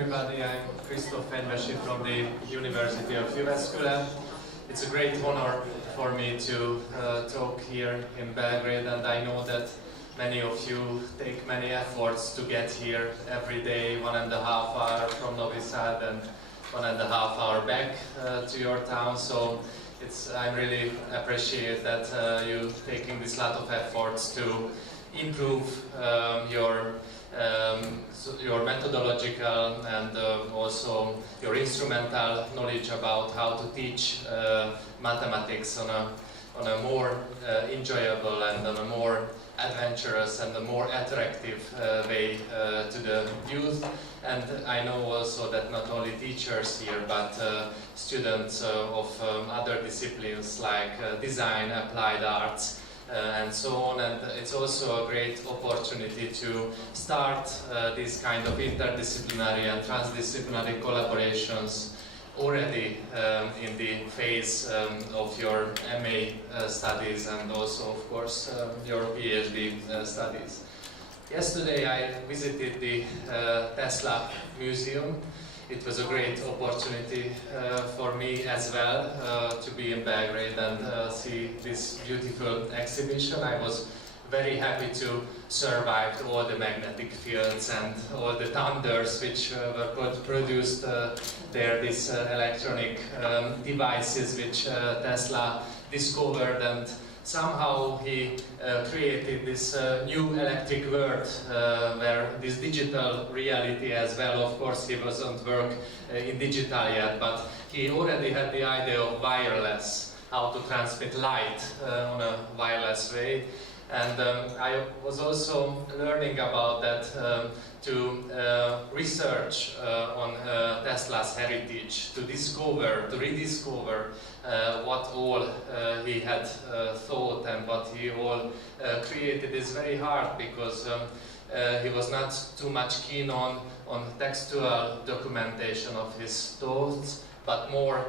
everybody, I'm Kristof Fenyvesi from the University of Jyväskylä. It's a great honor for me to talk here in Belgrade, and I know that many of you take many efforts to get here every day, 1.5 hours from Novi Sad and 1.5 hours back to your town. So I really appreciate that you taking this lot of efforts to improve your methodological and also your instrumental knowledge about how to teach mathematics on a more enjoyable and on a more adventurous and a more attractive way to the youth. And I know also that not only teachers here, but students of other disciplines like design, applied arts, and so on. And it's also a great opportunity to start these kind of interdisciplinary and transdisciplinary collaborations already in the phase of your MA studies and also, of course, your PhD studies. Yesterday I visited the Tesla Museum. It was a great opportunity for me as well to be in Belgrade and see this beautiful exhibition. I was very happy to survive all the magnetic fields and all the thunders which were produced there, these electronic devices which Tesla discovered, and somehow he created this new electric world where this digital reality as well. Of course, he wasn't work in digital yet, but he already had the idea of wireless, how to transmit light on a wireless way. And I was also learning about that to research on Tesla's heritage, to rediscover what all he had thought and what he all created is very hard, because he was not too much keen on textual documentation of his thoughts, but more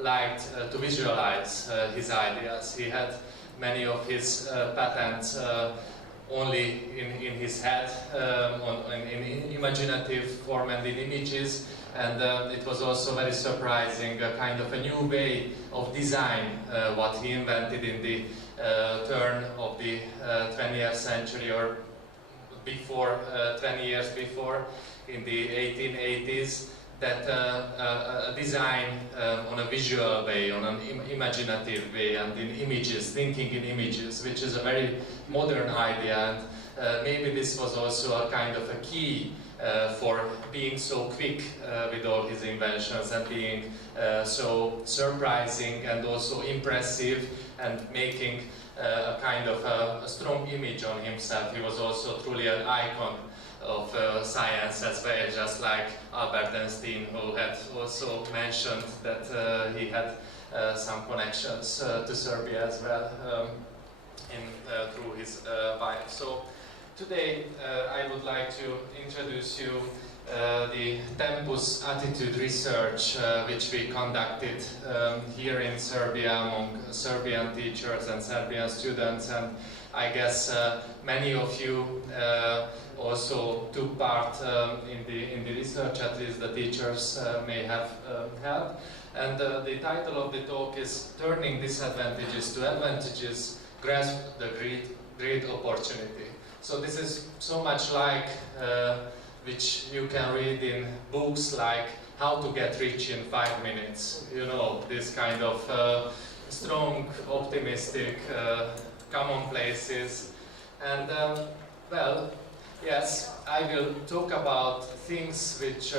liked to visualize his ideas. He had many of his patents only in his head, in imaginative form and in images, and it was also very surprising, a kind of a new way of design what he invented in the turn of the 20th century, or before, 20 years before, in the 1880s. That a design on a visual way, on an imaginative way, and in images, thinking in images, which is a very modern idea, and maybe this was also a kind of a key for being so quick with all his inventions and being so surprising and also impressive and making a kind of a strong image on himself. He was also truly an icon of science as well, just like Albert Einstein, who had also mentioned that he had some connections to Serbia as well through his wife. So today I would like to introduce you the TEMPUS attitude research which we conducted here in Serbia among Serbian teachers and Serbian students, and I guess many of you also took part in the research, at least the teachers may have had. And the title of the talk is Turning Disadvantages to Advantages, Grasp the Great Opportunity. So this is so much like which you can read in books like How to Get Rich in 5 Minutes. You know, this kind of strong, optimistic, commonplaces. And well, yes, I will talk about things which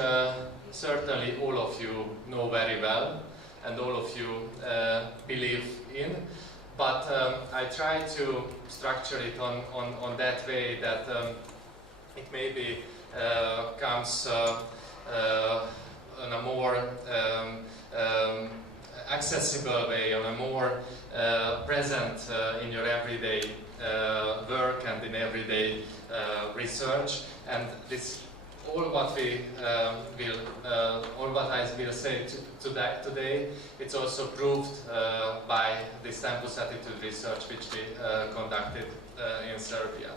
certainly all of you know very well and all of you believe in, but I try to structure it on that way that it maybe comes in a more accessible way, on a more present in your everyday work and in everyday research. And this all what I will say today, it's also proved by this TEMPUS attitude research which we conducted in Serbia.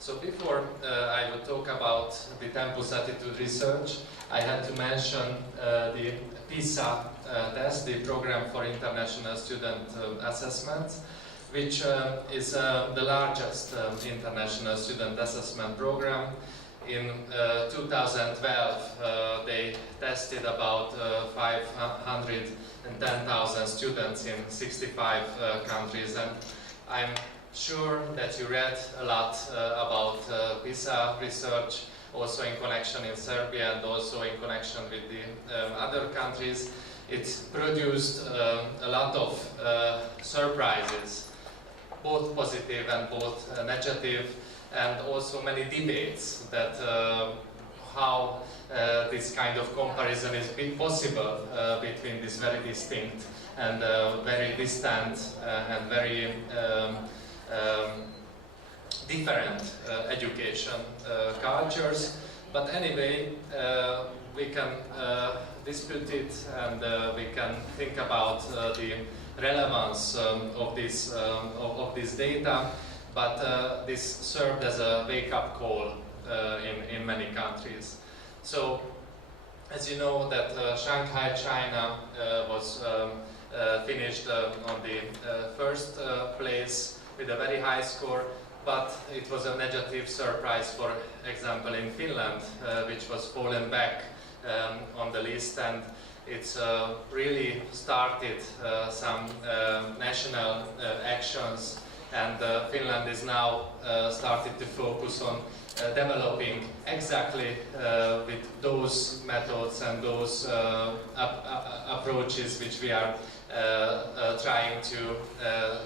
So before I would talk about the TEMPUS attitude research, I had to mention the PISA test, the Program for International Student Assessment, which is the largest international student assessment program. In 2012, they tested about 510,000 students in 65 countries, and I'm sure that you read a lot about PISA research, also in connection in Serbia and also in connection with the other countries. It produced a lot of surprises, both positive and both negative, and also many debates that how this kind of comparison is possible between this very distinct and very distant and very different education cultures. But anyway, we can dispute it, and we can think about the relevance of this data. But this served as a wake-up call in many countries. So, as you know, that Shanghai, China was finished on the first place with a very high score, but it was a negative surprise, for example, in Finland, which was fallen back on the list, and it's really started some national actions, and Finland is now started to focus on developing exactly with those methods and those approaches which we are trying to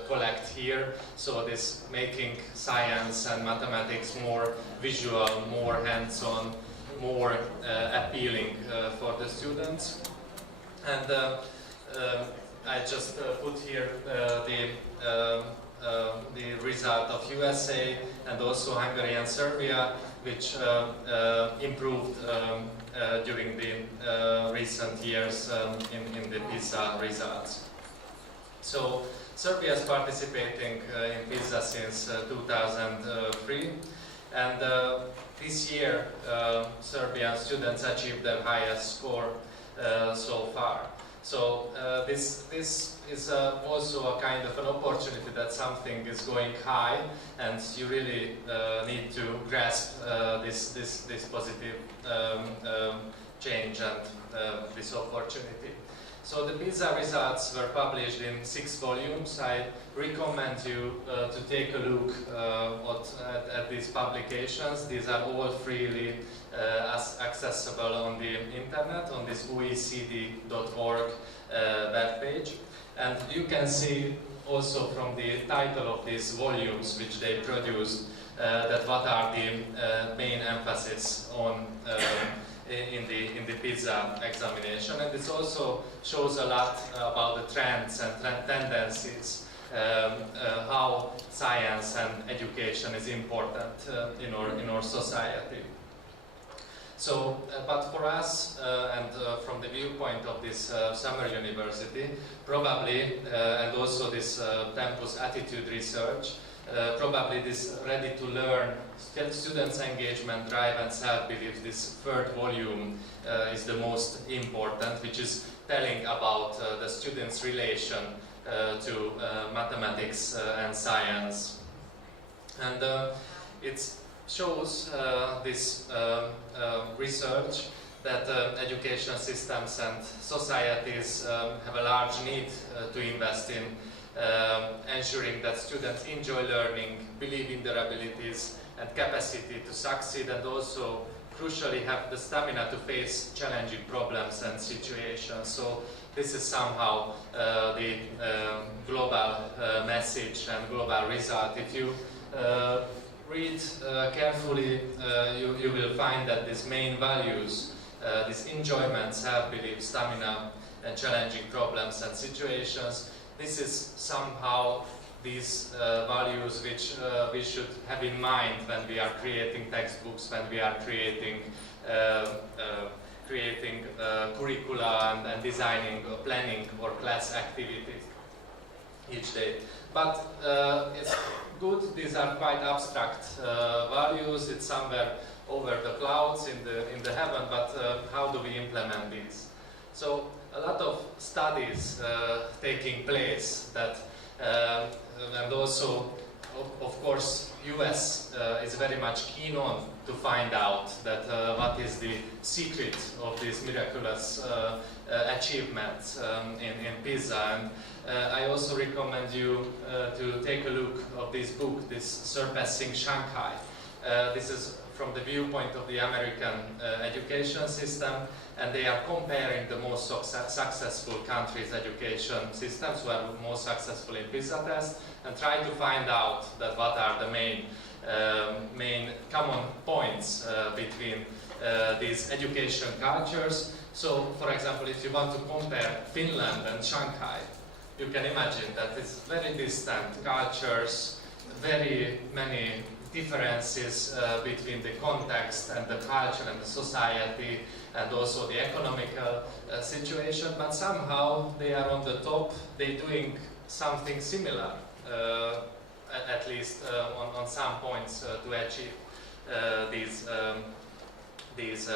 collect here. So this making science and mathematics more visual, more hands-on, more appealing for the students. And I just put here the result of USA and also Hungary and Serbia, which improved during the recent years in the PISA results. So Serbia is participating in PISA since 2003, and this year Serbian students achieved their highest score so far. So this is also a kind of an opportunity that something is going high, and you really need to grasp this positive change and this opportunity. So the PISA results were published in 6 volumes. I recommend you to take a look at these publications. These are all freely accessible on the internet, on this oecd.org webpage. And you can see also from the title of these volumes which they produced that what are the main emphasis on in the PISA examination, and it also shows a lot about the trends and tendencies, how science and education is important in our society. So, but for us, and from the viewpoint of this summer university, probably, and also this TEMPUS attitude research, probably this ready to learn, students' engagement, drive and self-belief, this third volume is the most important, which is telling about the students' relation to mathematics and science. And it shows this research that education systems and societies have a large need to invest in ensuring that students enjoy learning, believe in their abilities and capacity to succeed, and also crucially have the stamina to face challenging problems and situations. So this is somehow the global message and global result. If you read carefully, you will find that these main values, these enjoyment, self-belief, stamina and challenging problems and situations, this is somehow these values which we should have in mind when we are creating textbooks, when we are creating curricula and designing, planning or class activities. each day. But it's good, these are quite abstract values, it's somewhere over the clouds in the heaven, but how do we implement these? So a lot of studies taking place that, and also of course US is very much keen on to find out that what is the secret of these miraculous achievements in PISA. And I also recommend you to take a look of this book, this Surpassing Shanghai. This is from the viewpoint of the American education system, and they are comparing the most successful countries' education systems who are most successful in PISA tests, and try to find out that what are the main common points between these education cultures. So, for example, if you want to compare Finland and Shanghai, you can imagine that it's very distant cultures, very many differences between the context and the culture and the society, and also the economical situation, but somehow they are on the top, they're doing something similar, at least on some points to achieve these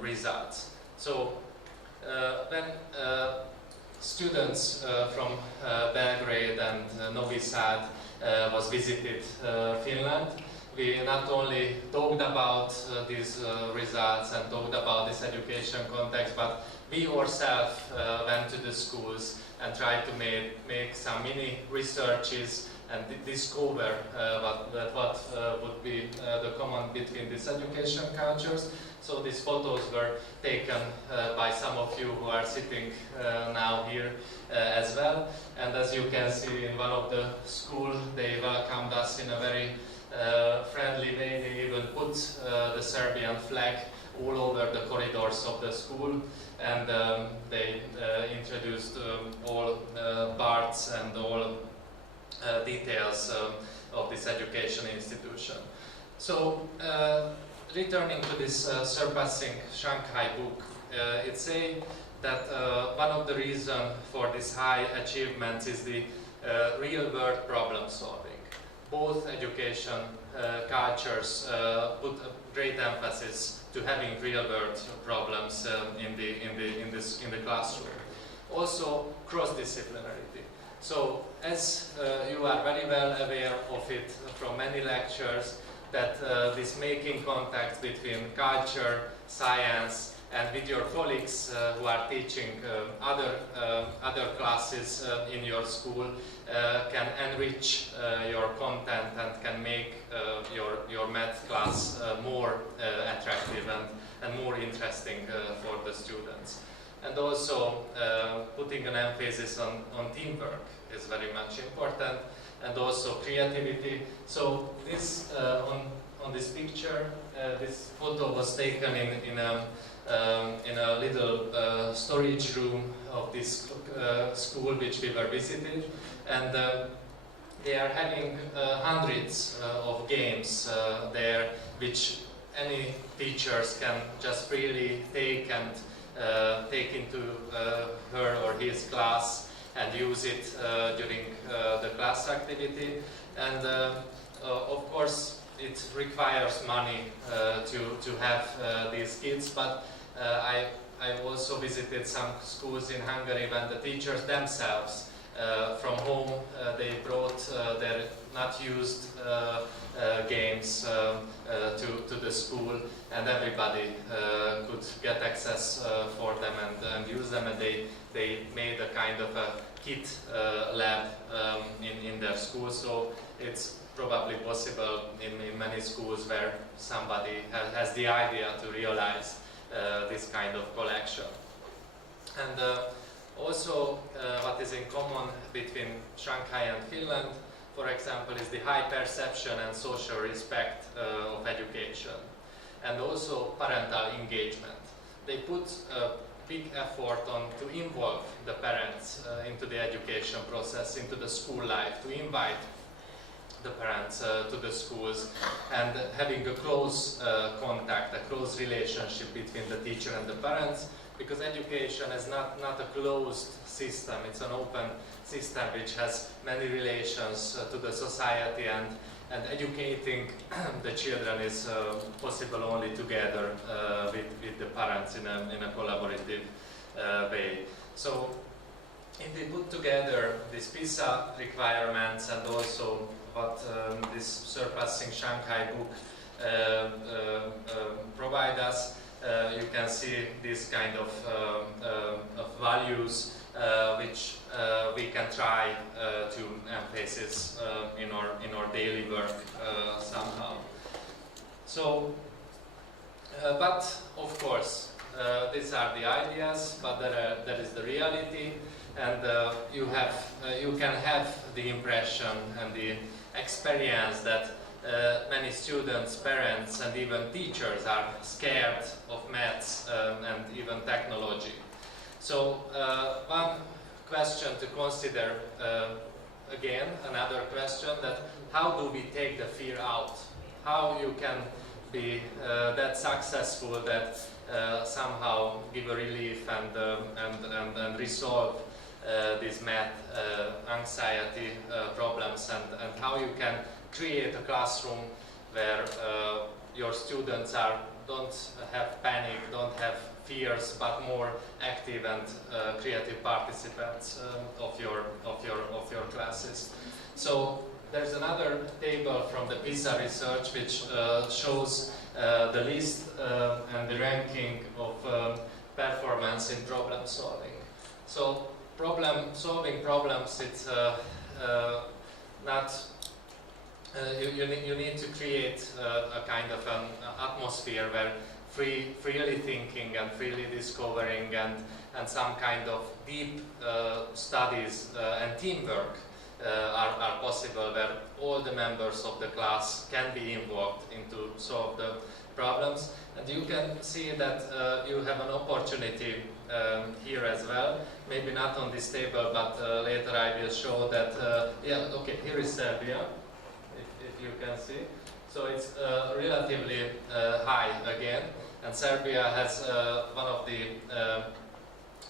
results. So when students from Belgrade and Novi Sad was visited Finland, we not only talked about these results and talked about this education context, but we ourselves went to the schools and tried to make some mini researches and discover what would be the common between these education cultures. So these photos were taken by some of you who are sitting now here as well. And as you can see, in one of the schools, they welcomed us in a very friendly way. They even put the Serbian flag all over the corridors of the school, and they introduced all parts and all details of this education institution. So, returning to this Surpassing Shanghai book, it says that one of the reasons for this high achievements is the real-world problem solving. Both education cultures put a great emphasis to having real-world problems in the classroom. Also, cross-disciplinarity. So, as you are very well aware of it from many lectures, that this making contact between culture, science, and with your colleagues who are teaching other classes in your school can enrich your content and can make your math class more attractive and more interesting for the students. And also putting an emphasis on teamwork is very much important, and also creativity. So this on this picture, this photo was taken in a little storage room of this school which we were visited, and they are having hundreds of games there which any teachers can just freely take into her or his class and use it during the class activity. And of course it requires money to have these kids, but I also visited some schools in Hungary when the teachers themselves from home they brought their not used games to the school, and everybody could get access for them and use them, and they made a kind of a kit lab in their school. So it's probably possible in many schools where somebody has the idea to realize this kind of collection. And also what is in common between Shanghai and Finland, for example, is the high perception and social respect of education, and also parental engagement. They put a big effort on to involve the parents into the education process, into the school life, to invite the parents to the schools, and having a close contact, a close relationship between the teacher and the parents, because education is not a closed system, it's an open system which has many relations to the society, and educating the children is possible only together with the parents in a collaborative way. So if we put together these PISA requirements and also what this Surpassing Shanghai book provide us, you can see this kind of values which we can try to emphasize in our daily work somehow. So, but of course, these are the ideas, but there is the reality, and you can have the impression and the experience that many students, parents, and even teachers are scared of maths and even technology. So one question to consider, again, another question, that how do we take the fear out? How you can be that successful that somehow give a relief and resolve these math anxiety problems, and how you can create a classroom where your students don't have panic, don't have fears, but more active and creative participants of your classes. So there's another table from the PISA research which shows the list and the ranking of performance in problem solving. So solving problems, it's not you need to create a kind of an atmosphere where freely thinking and freely discovering and some kind of deep studies and teamwork are possible, where all the members of the class can be involved into solve the problems. And you can see that you have an opportunity here as well, maybe not on this table, but later I will show that, yeah, okay, here is Serbia, if you can see. So it's relatively high again, and Serbia has one of the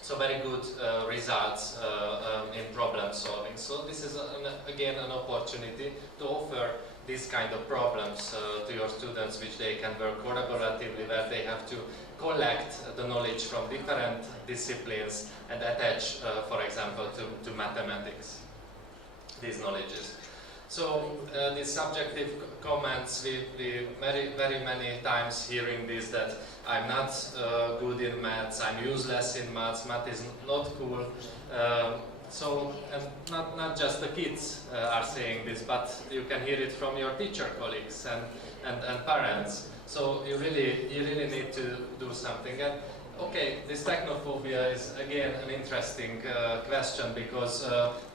so very good results in problem solving. So this is again an opportunity to offer these kind of problems to your students, which they can work collaboratively, where they have to collect the knowledge from different disciplines and attach, for example, to mathematics, these knowledges. So these subjective comments, we very many times hearing this, that I'm not good in maths, I'm useless in maths, math is not cool. So, and not just the kids are saying this, but you can hear it from your teacher colleagues and parents. So you really need to do something. And okay, this technophobia is again an interesting question, because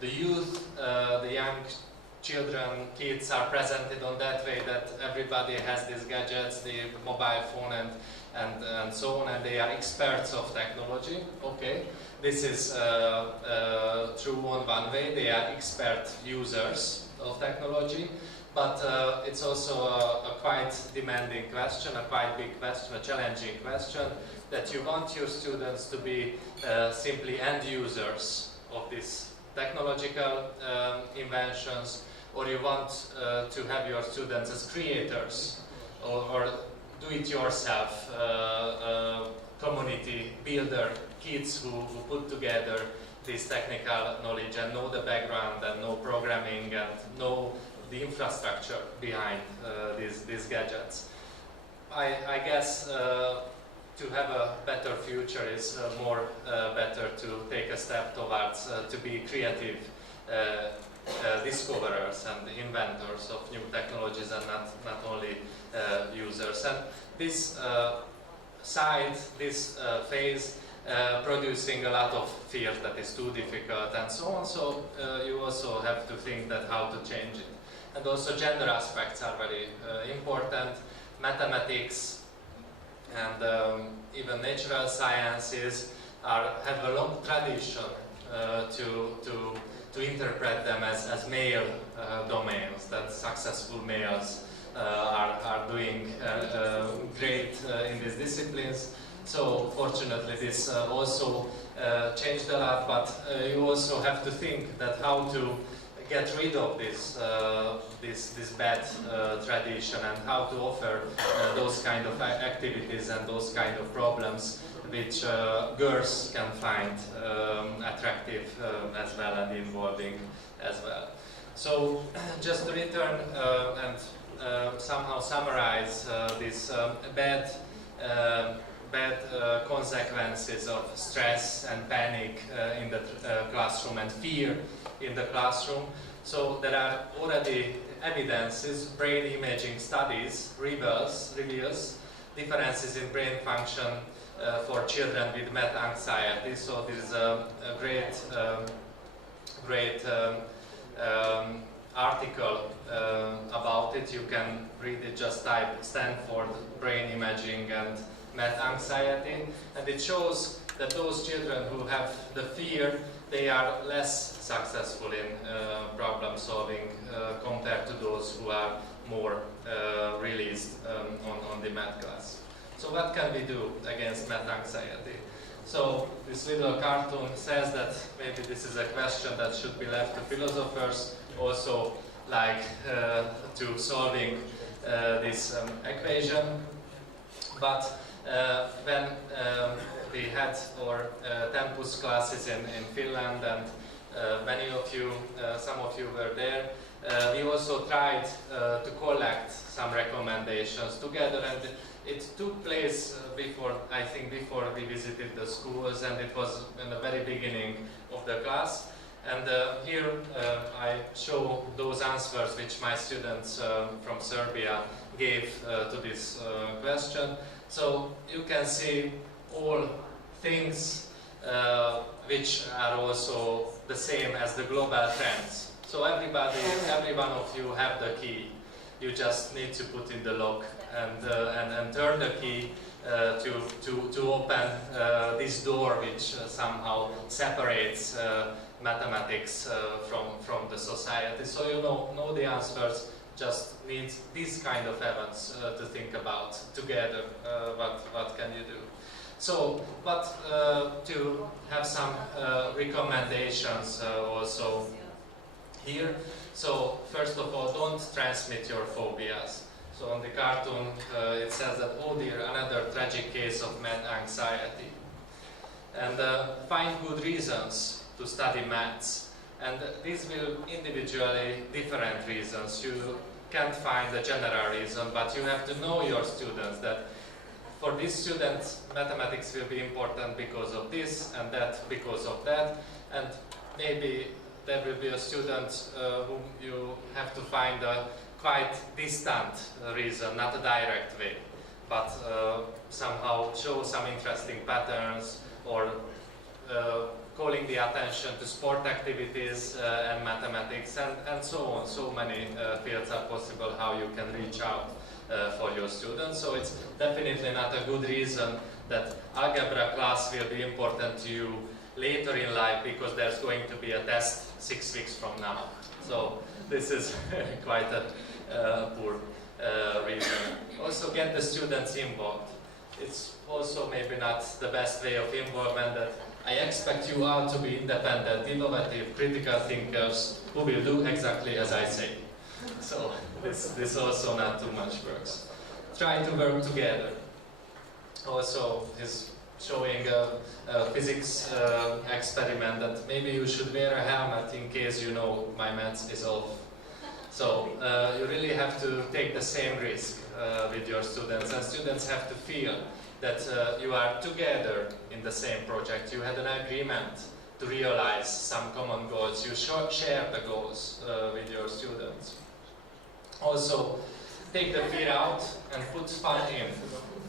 the youth, the young children, kids are presented on that way, that everybody has these gadgets, the mobile phone and so on, and they are experts of technology. Okay, this is true on one way, they are expert users of technology, but it's also a quite demanding question, a quite big question, a challenging question, that you want your students to be simply end users of these technological inventions, or you want to have your students as creators or do-it-yourself community builder, kids who put together this technical knowledge and know the background and know programming and know the infrastructure behind these gadgets. I guess to have a better future is more better to take a step towards to be creative discoverers and inventors of new technologies, and not only users. And this side, this phase, producing a lot of fear that is too difficult and so on. So you also have to think that how to change it. And also gender aspects are very important. Mathematics and even natural sciences have a long tradition to interpret them as male domains, that successful males are doing great in these disciplines. So fortunately this also changed a lot, but you also have to think that how to get rid of this this bad tradition, and how to offer those kind of activities and those kind of problems which girls can find attractive as well and involving as well. So just to return and somehow summarize these bad consequences of stress and panic in the classroom and fear in the classroom. So there are already evidences, brain imaging studies reveals differences in brain function for children with math anxiety. So there is a great article about it. You can read it, just type Stanford brain imaging and math anxiety, and it shows that those children who have the fear, they are less successful in problem solving compared to those who are more released on the math class. So what can we do against math anxiety? So this little cartoon says that maybe this is a question that should be left to philosophers, also like to solving this equation. But when we had our TEMPUS classes in Finland, and many of you, some of you were there, we also tried to collect some recommendations together, and it took place before we visited the schools, and it was in the very beginning of the class. And here I show those answers which my students from Serbia gave to this question. So you can see all things which are also the same as the global trends. So every one of you have the key. You just need to put in the lock and turn the key to open this door which somehow separates mathematics from the society. So you know the answers, just need these kind of events to think about together. What can you do? So, but to have some recommendations also here. So first of all, don't transmit your phobias. So on the cartoon it says that, oh dear, another tragic case of math anxiety. And find good reasons to study maths. And these will individually different reasons. You can't find a general reason, but you have to know your students that for these students mathematics will be important because of this, and that because of that. And maybe there will be a student whom you have to find a quite distant reason, not a direct way, but somehow show some interesting patterns, or calling the attention to sport activities and mathematics, and so on. So many fields are possible how you can reach out for your students. So it's definitely not a good reason that algebra class will be important to you later in life because there's going to be a test 6 weeks from now. So this is quite a poor reason. Also get the students involved. It's also maybe not the best way of involvement that I expect you all to be independent, innovative, critical thinkers who will do exactly as I say. So this also not too much works. Try to work together. Also is showing a physics experiment that maybe you should wear a helmet in case you know my maths is off. So you really have to take the same risk with your students, and students have to feel that you are together in the same project. You had an agreement to realize some common goals. You share the goals with your students. Also, take the fear out and put fun in.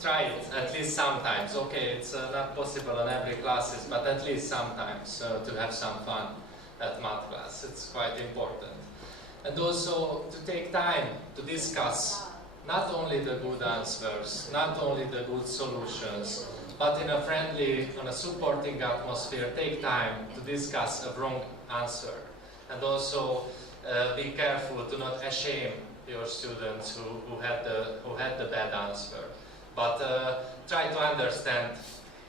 Try it at least sometimes. Okay, it's not possible in every classes, but at least sometimes to have some fun at math class. It's quite important. And also to take time to discuss not only the good answers, not only the good solutions, but in a friendly, on a supporting atmosphere, take time to discuss a wrong answer. And also be careful to not shame your students who had the bad answer. but try to understand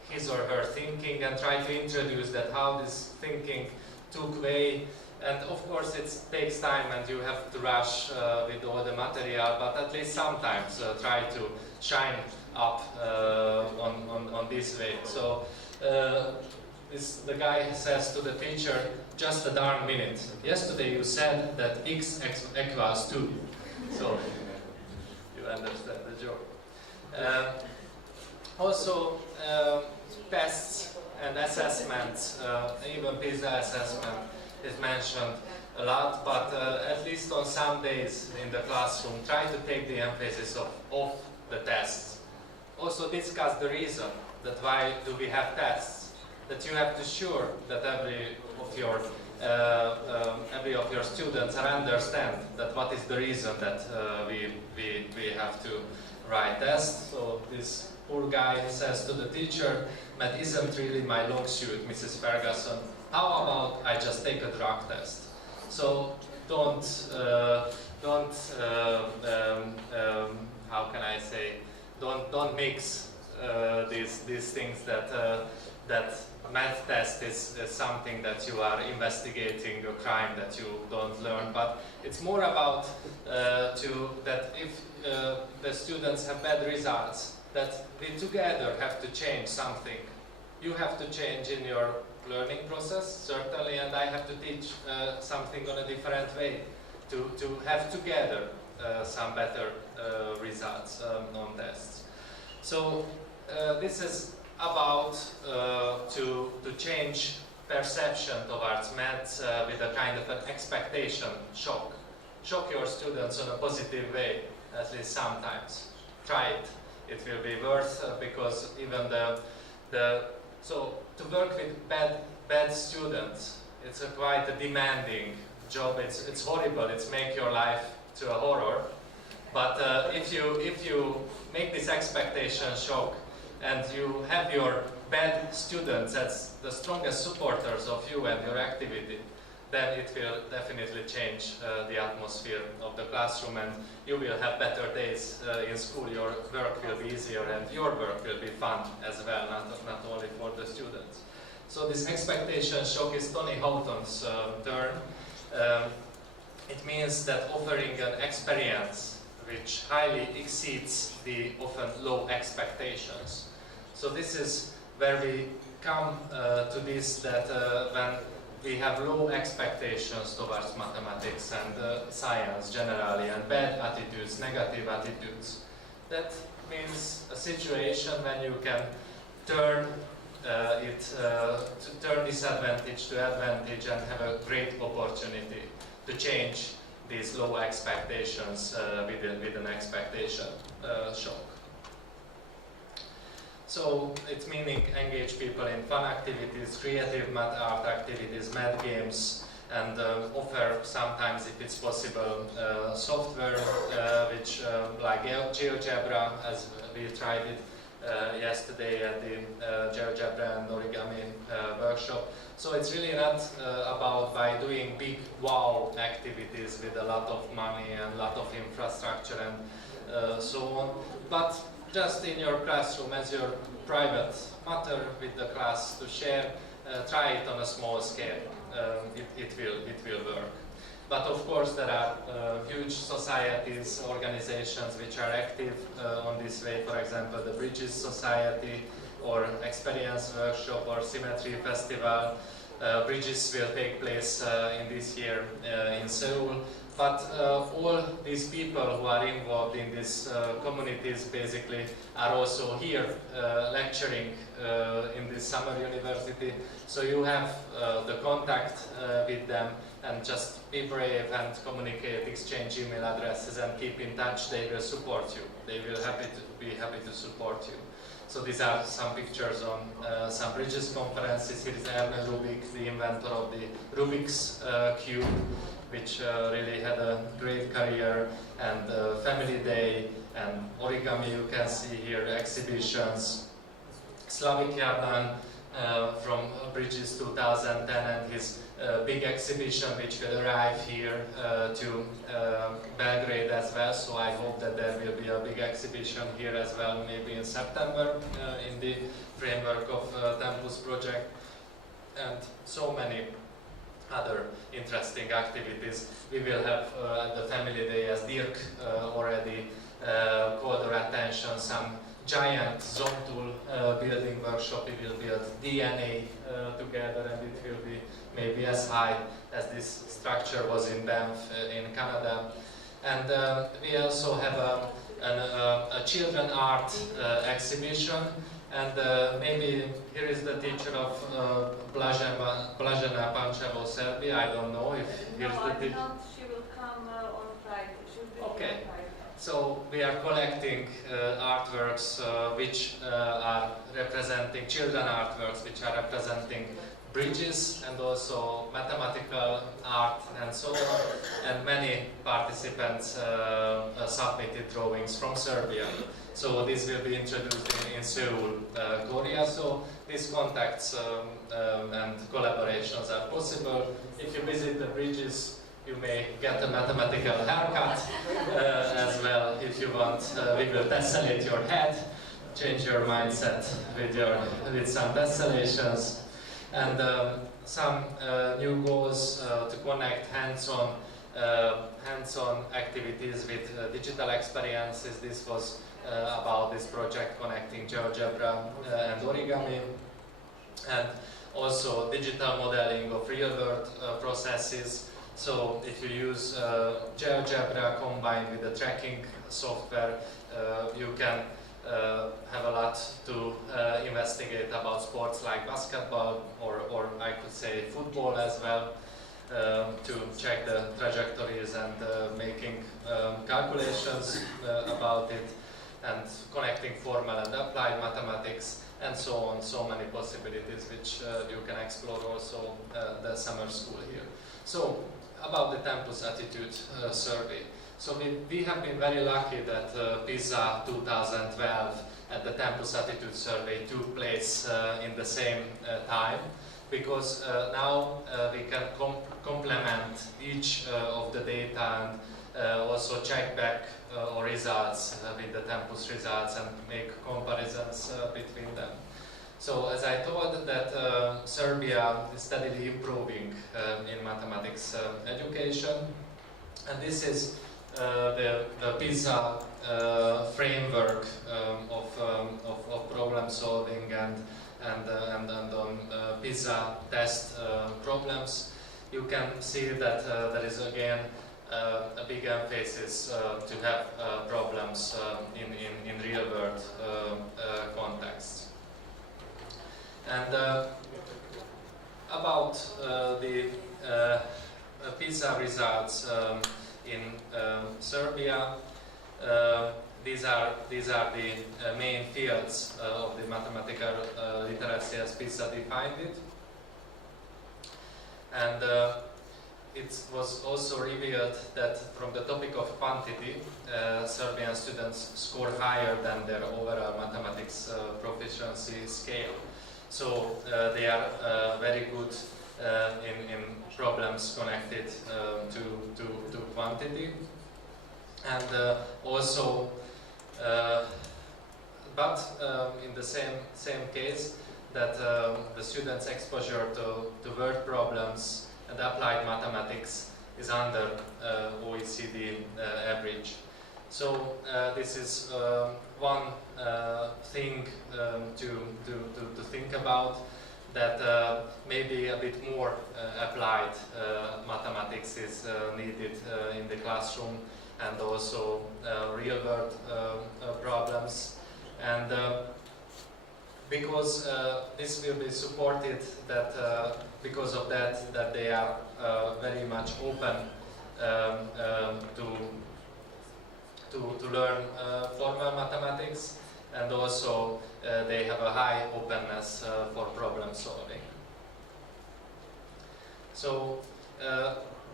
his or her thinking and try to introduce that how this thinking took way. And of course it takes time and you have to rush with all the material, but at least sometimes try to shine up on this way. So the guy says to the teacher, just a darn minute. Yesterday you said that x equals 2. So you understand the joke. Also tests and assessments, even PISA assessment is mentioned a lot, but at least on some days in the classroom, try to take the emphasis off the tests. Also discuss the reason that why do we have tests, that you have to sure that every of your students understand that what is the reason that we have to write tests. So this poor guy says to the teacher, "Math isn't really my long suit, Mrs. Ferguson. How about I just take a drug test?" So don't how can I say? Don't mix these things that math test is something that you are investigating a crime that you don't learn, but it's more about that if the students have bad results, that we together have to change something. You have to change in your learning process, certainly, and I have to teach something on a different way to have together some better results on tests. So this is about to change perception towards maths with a kind of an expectation shock. Shock your students in a positive way, at least sometimes. Try it. It will be worth because even so to work with bad students, it's quite a demanding job. It's horrible. It's make your life to a horror. But if you make this expectation shock and you have your bad students as the strongest supporters of you and your activity, then it will definitely change the atmosphere of the classroom, and you will have better days in school. Your work will be easier and your work will be fun as well, not only for the students. So this expectation shock is Tony Houghton's term. It means that offering an experience which highly exceeds the often low expectations. So this is where we come to this, that when we have low expectations towards mathematics and science generally, and bad attitudes, negative attitudes. That means a situation when you can turn turn disadvantage to advantage and have a great opportunity to change these low expectations with an expectation shock. So it's meaning engage people in fun activities, creative math art activities, math games, and offer sometimes, if it's possible, software which like GeoGebra, as we tried it yesterday at the GeoGebra and origami workshop. So it's really not about by doing big wow activities with a lot of money and a lot of infrastructure and so on, but just in your classroom as your private matter with the class to share, try it on a small scale. It will work. But of course there are huge societies, organizations which are active on this way, for example the Bridges Society or Experience Workshop or Symmetry Festival. Bridges will take place in this year in Seoul. But all these people who are involved in these communities basically are also here lecturing in this summer university. So you have the contact with them, and just be brave and communicate, exchange email addresses and keep in touch. They will support you. They will be happy to support you. So these are some pictures on some Bridges conferences. Here is Ernest Rubik, the inventor of the Rubik's Cube, which really had a great career, and Family Day and origami, you can see here exhibitions. Slavik Jardan, from Bridges 2010 and his big exhibition which will arrive here to Belgrade as well. So I hope that there will be a big exhibition here as well, maybe in September, in the framework of Tempus project, and so many other interesting activities. We will have at the Family Day, as Dirk already called our attention, some giant zone tool building workshop. We will build DNA together, and it will be maybe as high as this structure was in Banff in Canada. And we also have a children art exhibition, and maybe here is the teacher of Blažena Pančevo, Serbia. I don't know if here's the teacher. She will come on Friday. Okay. So we are collecting artworks which are representing children artworks, which are representing bridges and also mathematical art and so on. And many participants submitted drawings from Serbia. So this will be introduced in Seoul, Korea. So these contacts and collaborations are possible. If you visit the bridges, you may get a mathematical haircut as well if you want. We will tessellate your head, change your mindset with some tessellations, and some new goals to connect hands-on activities with digital experiences. This was about this project connecting GeoGebra and origami, and also digital modeling of real-world processes. So if you use GeoGebra combined with the tracking software, you can have a lot to investigate about sports like basketball, or I could say football as well, to check the trajectories and making calculations about it, and connecting formal and applied mathematics, and so on. So many possibilities which you can explore also the summer school here. So about the Tempus attitude survey. So we have been very lucky that PISA 2012 and the Tempus attitude survey took place in the same time, because now we can complement each of the data and also check back our results with the Tempus results and make comparisons between them. So as I told that Serbia is steadily improving in mathematics education, and this is the PISA framework of problem solving and on PISA test problems. You can see that there is again a big emphasis to have problems in real world contexts. And about the PISA results in Serbia, these are the main fields of the mathematical literacy as PISA defined it. And it was also revealed that from the topic of quantity, Serbian students score higher than their overall mathematics proficiency scale. So they are very good in problems connected to quantity, and also, but in the same case, that the students' exposure to word problems and applied mathematics is under OECD average. So this is one thing to think about, that maybe a bit more applied mathematics is needed in the classroom, and also real-world problems. And because this will be supported, that because of that they are very much open to learn formal mathematics, and also they have a high openness for problem solving. So,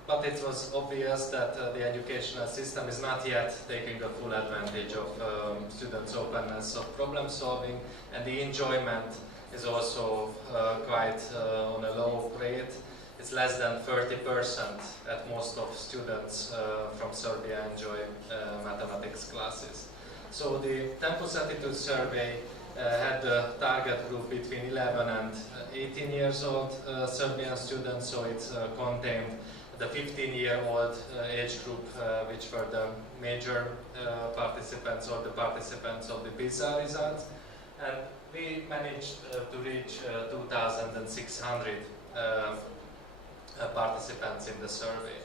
but it was obvious that the educational system is not yet taking a full advantage of students' openness of problem solving and the enjoyment is also quite on a low rate. It's less than 30% at most of students from Serbia enjoy mathematics classes. So the Tempus Attitude Survey had the target group between 11 and 18 years old Serbian students, so it contained the 15-year-old age group, which were the major participants or the participants of the PISA results. And we managed to reach 2,600 participants in the survey.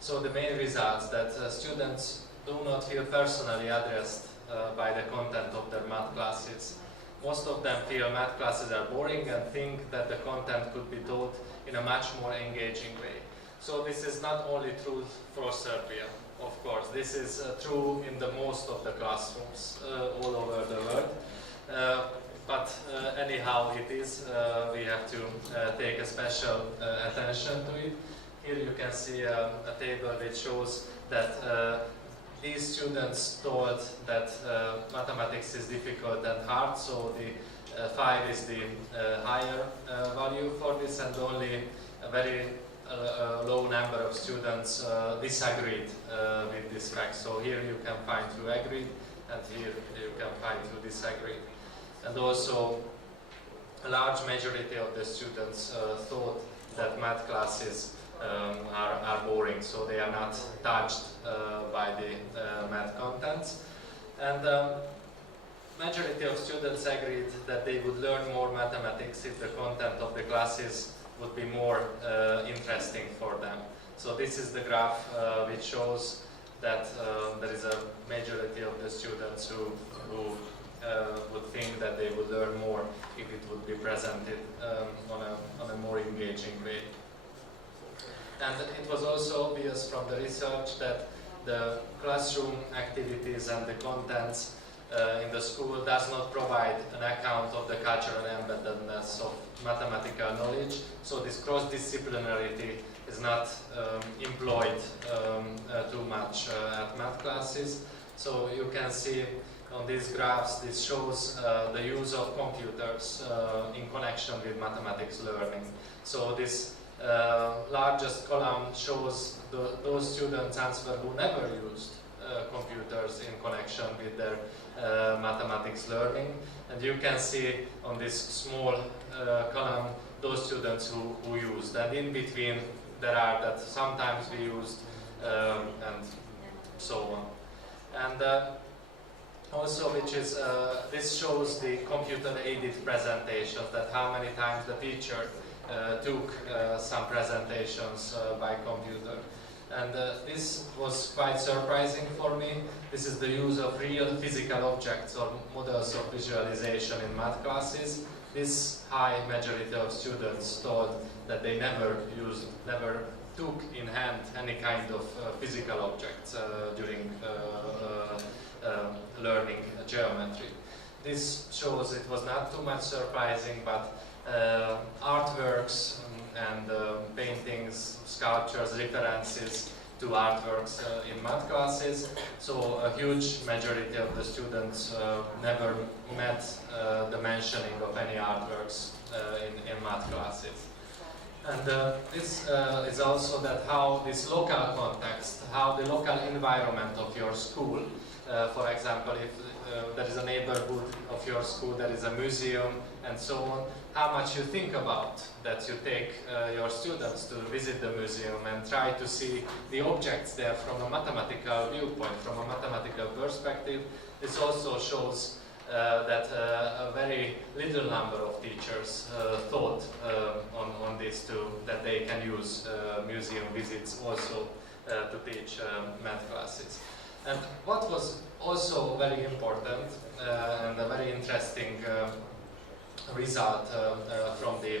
So the main results that students do not feel personally addressed by the content of their math classes. Most of them feel math classes are boring and think that the content could be taught in a much more engaging way. So this is not only true for Serbia, of course. This is true in the most of the classrooms all over the world. But anyhow it is, we have to take a special attention to it. Here you can see a table which shows that these students told that mathematics is difficult and hard, so the 5 is the higher value for this, and only a very low number of students disagreed with this fact. So here you can find who agreed, and here you can find who disagreed. And also, a large majority of the students thought that math classes are boring, so they are not touched by the math contents. And majority of students agreed that they would learn more mathematics if the content of the classes would be more interesting for them. So this is the graph which shows that there is a majority of the students who would think that they would learn more if it would be presented on a more engaging way. And it was also obvious from the research that the classroom activities and the contents in the school does not provide an account of the cultural embeddedness of mathematical knowledge. So this cross-disciplinarity is not employed too much at math classes. So you can see on these graphs, this shows the use of computers in connection with mathematics learning. So this largest column shows those students answer who never used computers in connection with their mathematics learning. And you can see on this small column those students who used. And in between there are that sometimes we used and so on. And also, which is this shows the computer-aided presentations, that how many times the teacher took some presentations by computer. And this was quite surprising for me. This is the use of real physical objects or models of visualization in math classes. This high majority of students thought that they never took in hand any kind of physical objects during learning geometry. This shows it was not too much surprising, but artworks and paintings, sculptures, references to artworks in math classes. So a huge majority of the students never met the mentioning of any artworks in math classes. And this is also that how this local context, how the local environment of your school, for example, if there is a neighborhood of your school, there is a museum and so on, how much you think about that you take your students to visit the museum and try to see the objects there from a mathematical viewpoint, from a mathematical perspective. This also shows that a very little number of teachers thought on this too, that they can use museum visits also to teach math classes. And what was also very important and a very interesting result from the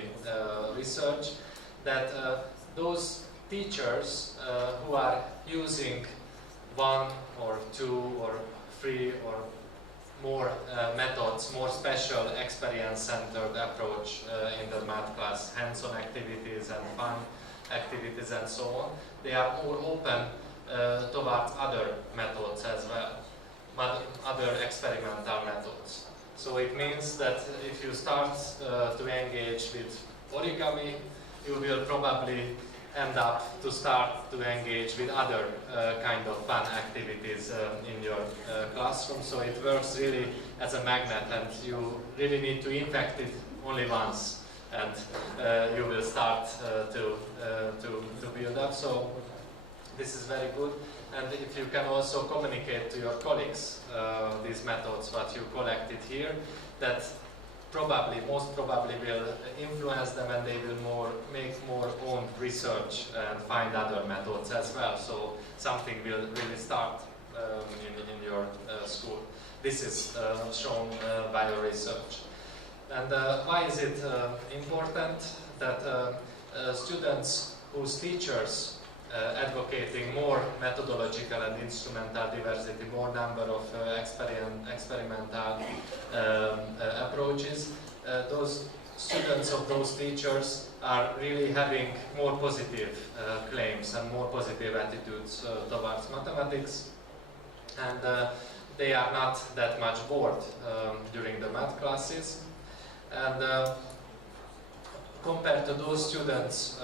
research, that those teachers who are using 1 or 2 or 3 or more methods, more special experience-centered approach in the math class, hands-on activities and fun activities and so on, they are more open towards other methods as well, other experimental methods. So it means that if you start to engage with origami, you will probably end up to start to engage with other kind of fun activities in your classroom. So it works really as a magnet, and you really need to infect it only once, and you will start to build up. So this is very good. And if you can also communicate to your colleagues these methods, what you collected here, that most probably will influence them, and they will make more own research and find other methods as well. So something will really start in your school. This is shown by the research. And why is it important that students whose teachers advocating more methodological and instrumental diversity, more number of experimental approaches, those students of those teachers are really having more positive claims and more positive attitudes towards mathematics, and they are not that much bored during the math classes. And compared to those students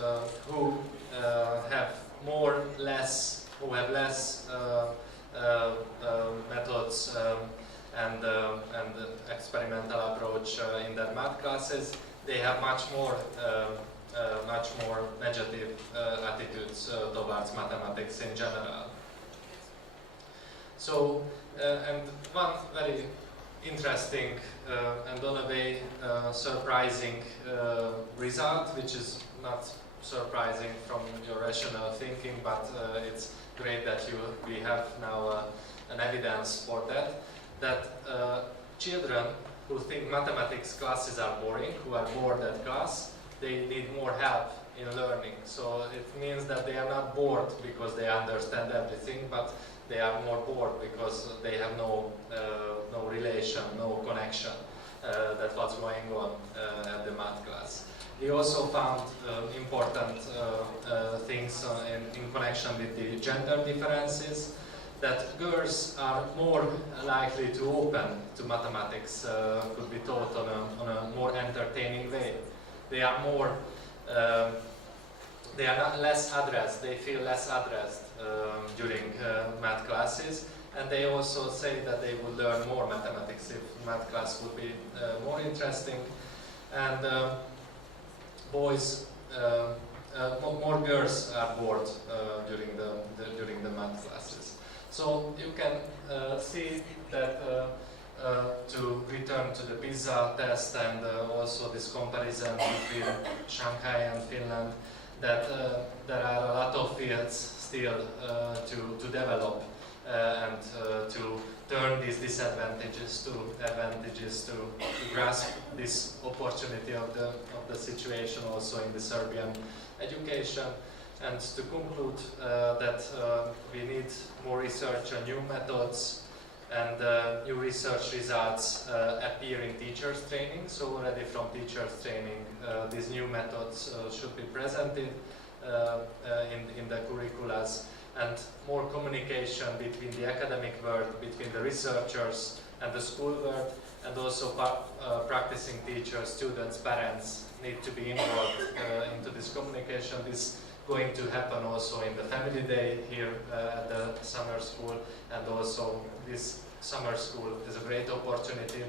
who have less methods and experimental approach in their math classes, they have much more negative attitudes towards mathematics in general. So, and one very interesting and on a way surprising result, which is not surprising from your rational thinking, but it's great that we have now an evidence for that children who think mathematics classes are boring, who are bored at class, they need more help in learning. So it means that they are not bored because they understand everything, but they are more bored because they have no relation, no connection that what's going on at the math class. We also found important things in connection with the gender differences, that girls are more likely to open to mathematics, could be taught on a more entertaining way. They are not less addressed, they feel less addressed during math classes, and they also say that they would learn more mathematics if math class would be more interesting. And more girls are bored during the math classes. So you can see that to return to the PISA test and also this comparison between Shanghai and Finland, that there are a lot of fields still to develop and to turn these disadvantages to advantages, to grasp this opportunity of the situation also in the Serbian education. And to conclude that we need more research on new methods, and new research results appear in teachers training. So already from teachers training, these new methods should be presented in the curriculums, and more communication between the academic world, between the researchers and the school world, and also practicing teachers, students, parents need to be involved into this communication. This going to happen also in the family day here at the summer school, and also this summer school is a great opportunity.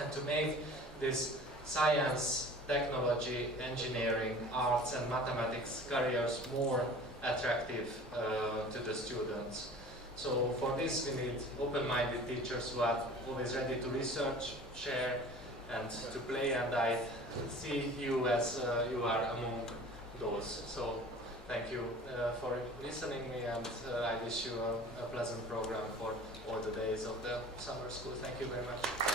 And to make this science, technology, engineering, arts and mathematics careers more attractive to the students. So for this we need open-minded teachers who are always ready to research, share and to play, and I see you as you are among those. So thank you for listening me, and I wish you a pleasant program for all the days of the summer school. Thank you very much.